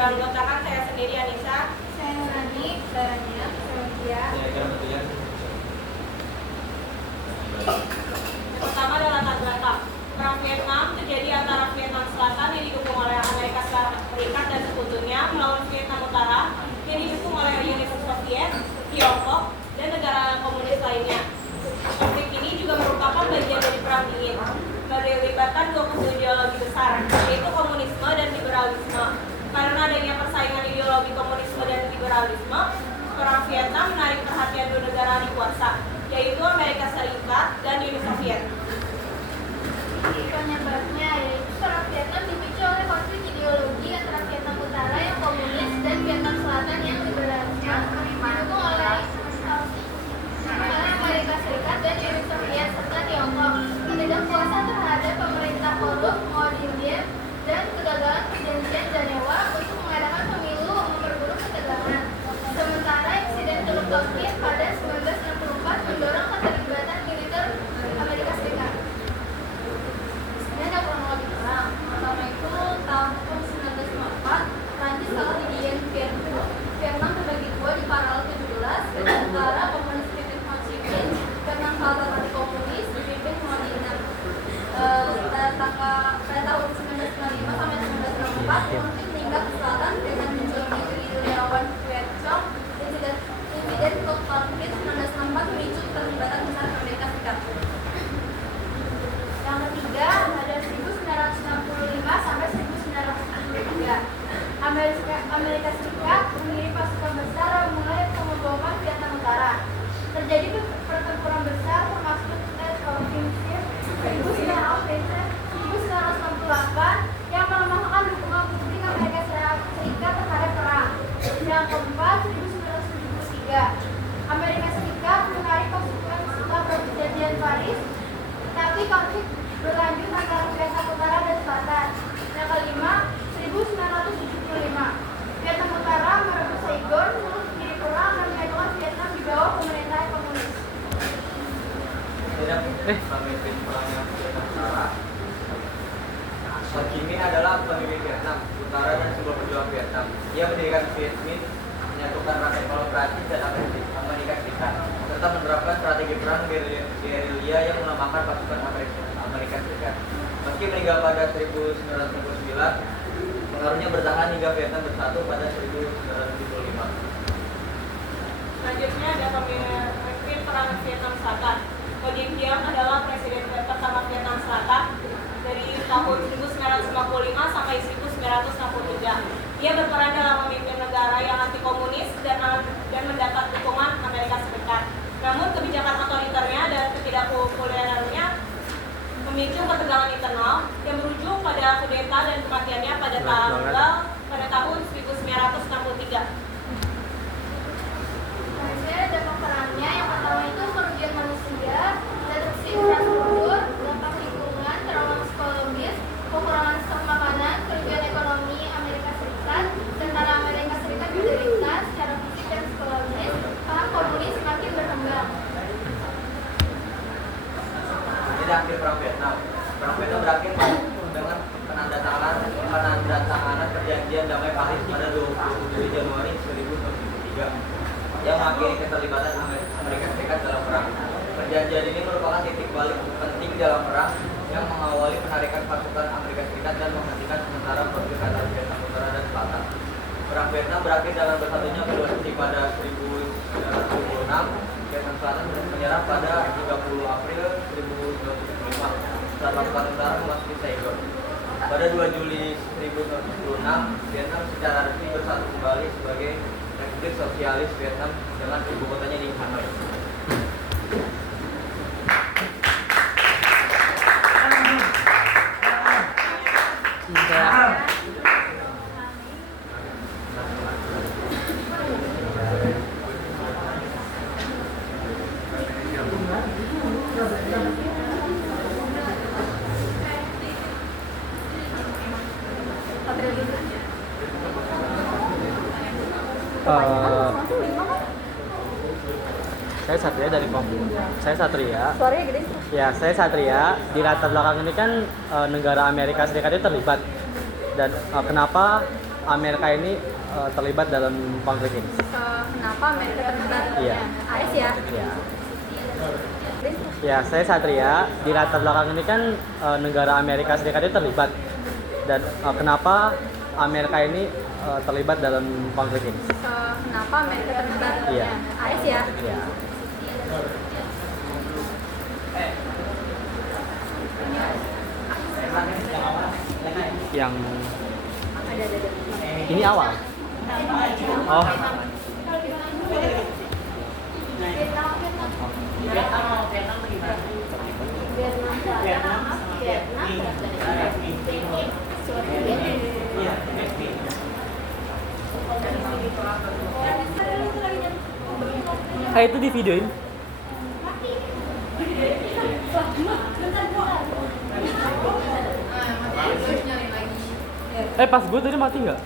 beranggotakan saya sendiri Anissa, Saya Nurani, saudaranya, Sylvia. Yang pertama adalah latar belakang. Perang Vietnam terjadi antara Vietnam Selatan yang didukung oleh Amerika Serikat dan sekutunya melawan Vietnam Utara yang didukung oleh Uni Soviet, Tiongkok, dan negara komunis lainnya. Konflik ini juga merupakan bagian dari Perang Dingin, melibatkan dua kubu ideologi besar, yaitu komunisme dan liberalisme. Karena adanya persaingan ideologi komunisme dan liberalisme, Perang Vietnam menarik perhatian dua negara adik kuasa, yaitu Amerika Serikat dan Uni Soviet. Penyebabnya yaitu Perang Vietnam dipicu oleh konflik ideologi antara Vietnam Utara yang komunis dan Vietnam Selatan yang liberalisme, didukung oleh Amerika Serikat dan Uni Soviet serta Tiongkok. Ketidakpuasan terhadap pemerintah korup Mao Zedong dan kegagalan perjanjian Jenewa untuk mengadakan pemilu memperburuk ketegangan. Sementara insiden Teluk Tokyo pada 1964 mendorong keterlibatan militer Amerika Serikat. Ini ada kronologi perang. Pertama itu tahun 1954, Prancis kalah di Dien Bien Phu. Vietnam terbagi dua di paralel 17, Vietnam Utara komunis dipimpin Ho Chi Minh, Vietnam Selatan anti-komunis dipimpin Ho Chi Minh. Pada tahun 1995 sampai 1964, konflik meningkat ke selatan dengan munculnya gerilyawan Viet Cong. Insiden konflik 1964 memicu keterlibatan besar Amerika Serikat. Yang ketiga ada 1965 sampai 1963. Amerika Serikat mengirim pasukan besar yang mulai pemboman Vietnam Utara. Terjadi pertempuran besar termasuk Tet Provinsi 1968 yang melemahkan dukungan publik Amerika Serikat terhadap perang. Yang keempat 1973. Amerika Serikat menarik pasukan setelah perjanjian Paris, tapi konflik berlanjut antara Vietnam Utara dan Selatan. Yang kelima 1975. Vietnam Utara merebut Saigon, terus menjadi perang dan menyatukan Vietnam di bawah pemerintahan komunis. Pemimpin perangnya Vietnam Utara. Ho Chi Minh adalah pemimpin Vietnam Utara dan sebuah pejuang Vietnam. Ia mendirikan Viet Minh, menyatukan rakyat Prancis dan Amerika Serikat, serta menerapkan strategi perang gerilya yang melemahkan pasukan Amerika Serikat. Meski meninggal pada 1969, pengaruhnya bertahan hingga Vietnam bersatu pada 1975. Selanjutnya ada pemimpin perang Vietnam Selatan. Ho Chi Minh adalah presiden pertama Vietnam Selatan dari tahun 1955 sampai 1963. Dia berperan dalam memimpin negara yang anti komunis dan mendapat dukungan Amerika Serikat. Namun kebijakan otoriternya dan ketidakpopulernya memicu ketegangan internal yang berujung pada kudeta dan kematiannya pada tahun 1963. Ada dampak perangnya. Yang pertama itu kerugian manusia, destruksi infrastruktur, dampak lingkungan, trauma psikologis, kekurangan stok makanan, kerugian ekonomi Amerika Serikat. Tentara Amerika Serikat menderita secara fisik dan psikologis. Paham komunis semakin berkembang. Ini akhir perang Vietnam. Perang Vietnam berakhir dengan penandatanganan perjanjian damai Paris pada 27 Januari 1973 yang mengakhiri keterlibatan Amerika Serikat dalam perang. Perjanjian ini merupakan titik balik penting dalam perang yang mengawali penarikan pasukan Amerika Serikat dan menghentikan sementara konflik antara Vietnam Utara dan Selatan. Perang Vietnam berakhir dengan bersatunya kedua sisi pada 1976. Vietnam Selatan menyerah pada 30 April 1975 setelah pasukan utara memasuki Saigon. Pada 2 Juli 1976, Vietnam secara resmi bersatu kembali sebagai Republik Sosialis Vietnam dengan ibu kotanya di Hanoi. Saya Satria dari Saya Satria. Suaranya gede. Ya, saya Satria. Di latar belakang ini kan negara Amerika Serikat itu terlibat. Dan kenapa Amerika ini terlibat dalam konflik ini? Kenapa Amerika terlibat? Iya. AS ya. Ya. Ya, saya Satria. Di latar belakang ini kan negara Amerika Serikat itu terlibat. Dan kenapa Amerika ini terlibat dalam konflik ini? Kenapa Amerika terlibat? Iya. AS ya. Ya. Yang ini awal. Oh. Itu di videoin. Pas gue tadi mati nggak?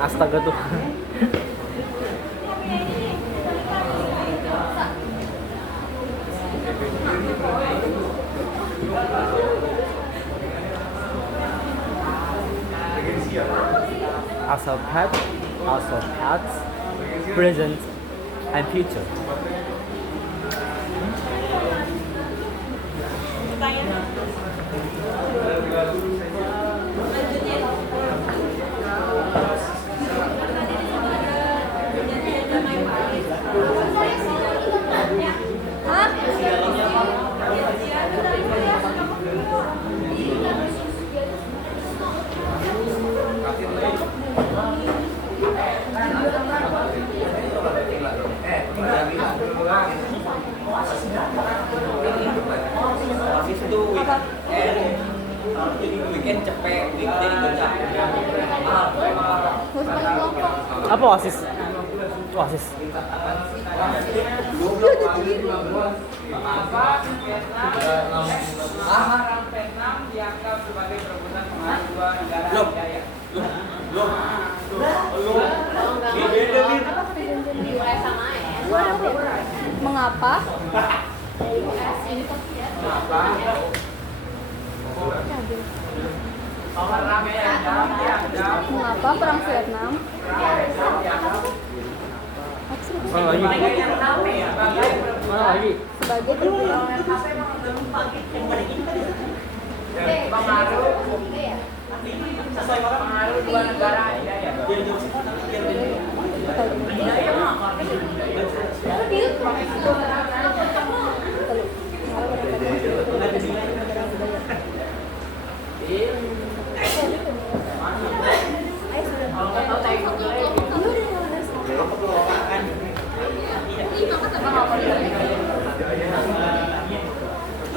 Astaga tuh. Also past, present, and future. Pertanyaan. Osis itu weekend cepet, weekday gocap. Apa OSIS? OSIS. Mengapa? Mengapa perang Vietnam? Mana lagi? Sebagai Pengaruh dua negara.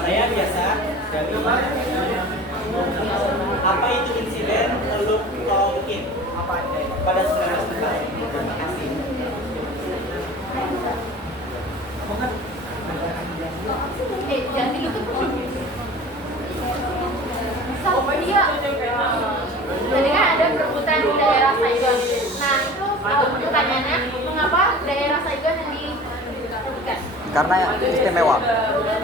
Saya biasa. Apa itu insiden Look Long In pada 1995? Terima kasih. jangan ditutup. Oh iya. Jadi kan ada perebutan daerah Saigon. Nah itu pertanyaannya, mengapa daerah Saigon yang diperebutkan? Karena istimewa.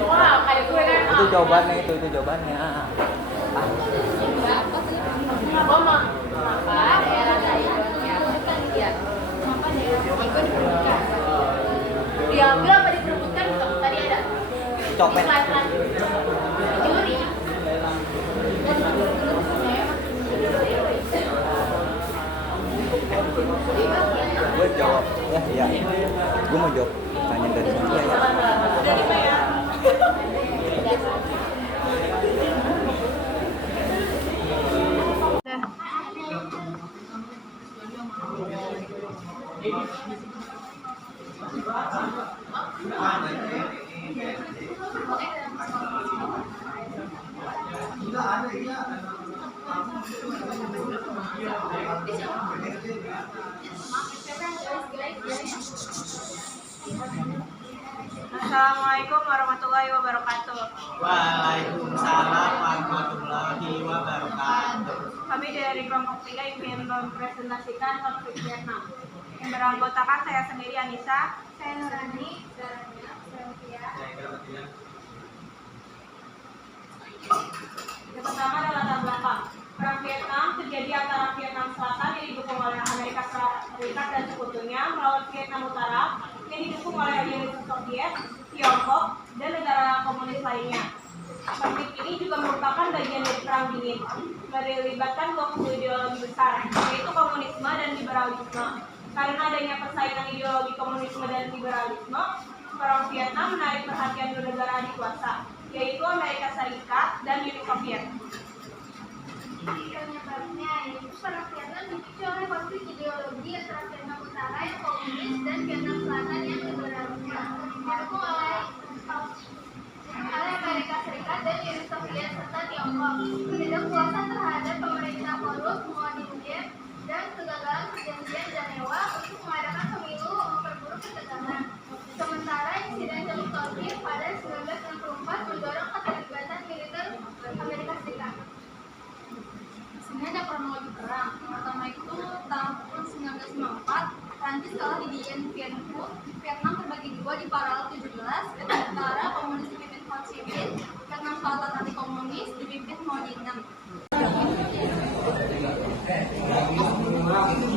Wah, kayak gue kan. Itu jawabannya, itu jawabannya. Mengapa daerah Saigon ya? Itu diperebutkan. Diambil apa diperebutkan? Tadi ada. Copet. Dicuri. Gue jawab ya. Gue mau jawab pertanyaan dari mana ya? Udah 5 ya. Assalamualaikum warahmatullahi wabarakatuh. Waalaikumsalam warahmatullahi wabarakatuh. Kami dari kelompok 3 ingin mempresentasikan konflik Vietnam. Yang beranggotakan saya sendiri Anissa, Saya Nurani, Zarania, Sylvia. Yang pertama adalah latar belakang. Perang Vietnam terjadi antara Vietnam Selatan yang didukung oleh Amerika Serikat dan sekutunya melawan Vietnam Utara yang didukung oleh Uni Soviet, Tiongkok, dan negara komunis lainnya. Konflik ini juga merupakan bagian dari Perang Dingin, melibatkan dua kubu ideologi besar, yaitu komunisme dan liberalisme. Karena adanya persaingan ideologi komunisme dan liberalisme, Perang Vietnam menarik perhatian dua negara adikuasa, yaitu Amerika Serikat dan Uni Soviet. Penyebabnya yaitu perang Vietnam dipicu oleh konflik ideologi antara Vietnam Utara yang komunis dan Vietnam Selatan yang liberalisme, didukung oleh Amerika Serikat dan Uni Soviet serta Tiongkok. Ketidakpuasan terhadap pemerintah korup Mao Zedong dan kegagalan perjanjian Jenewa untuk mengadakan pemilu memperburuk ketegangan. Sementara insiden Celuk Tauhid pada 1964 mendorong keterlibatan militer Amerika Serikat. Ini ada kronologi perang. Pertama itu tahun 1954, Prancis kalah di Dien Bien Phu. Vietnam terbagi dua di paralel 17. Vietnam Utara komunis dipimpin Ho Chi Minh, Vietnam Selatan anti komunis dipimpin Mao Zedong. Berapa sih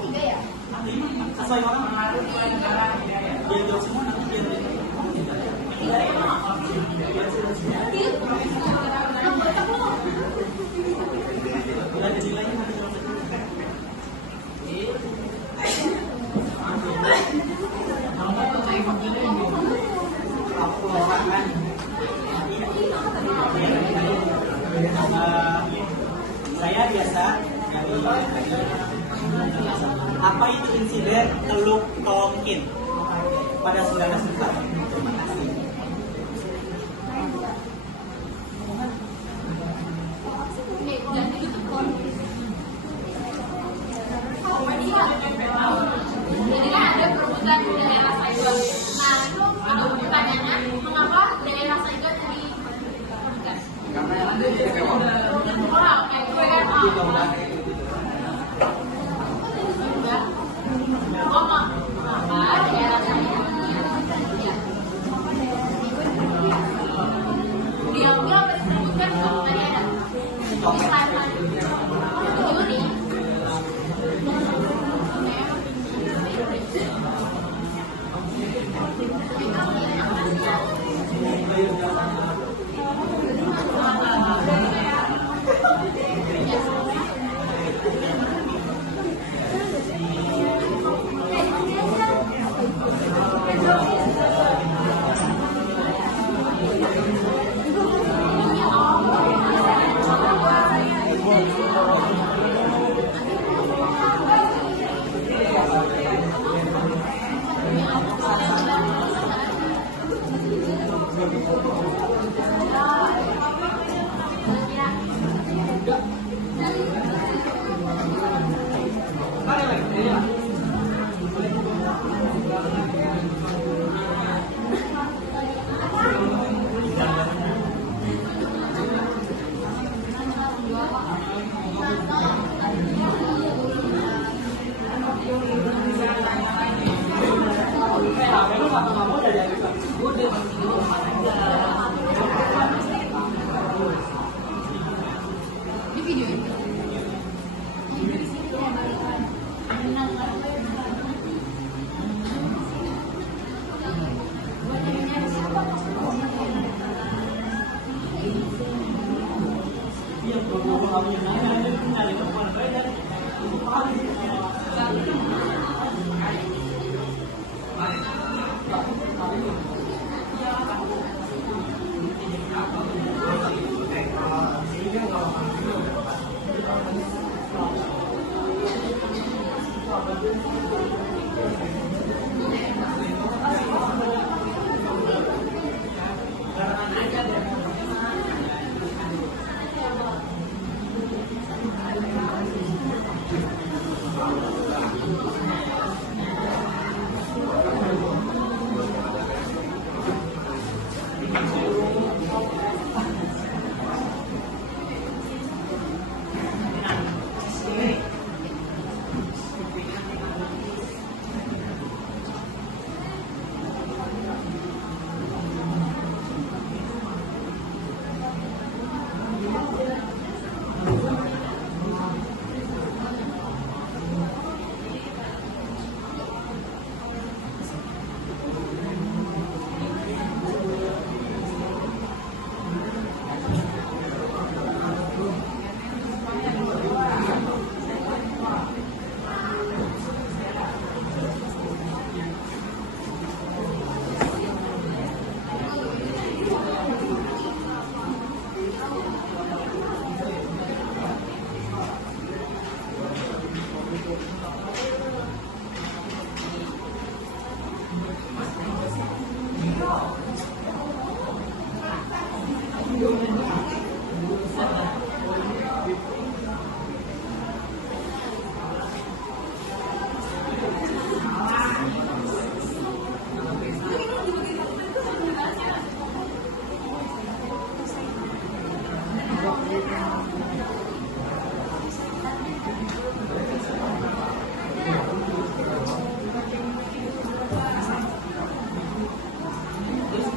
3 ya? Sesuai orang dia jawab semua nanti biar jadi nilainya nanti saya biasa apa itu insiden Teluk Tongkin pada 1904? Terima kasih. Jadi kan ada perebutan di daerah Saigon. Nah itu pertanyaannya, mengapa daerah Saigon jadi perebutan? Karena yang ada di TPO. Orang kayak gue kan mengapa daerah Saigon?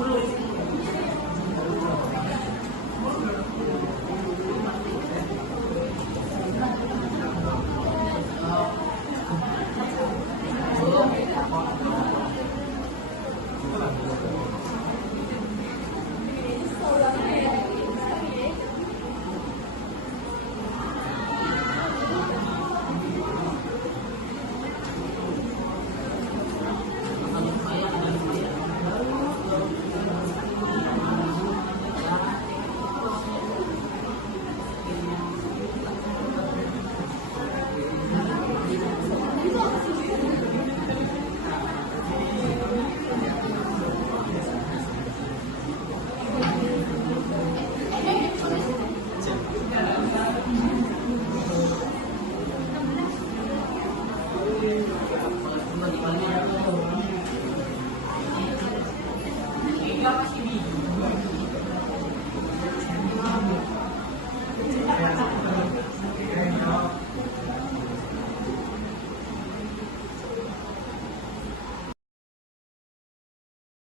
Terus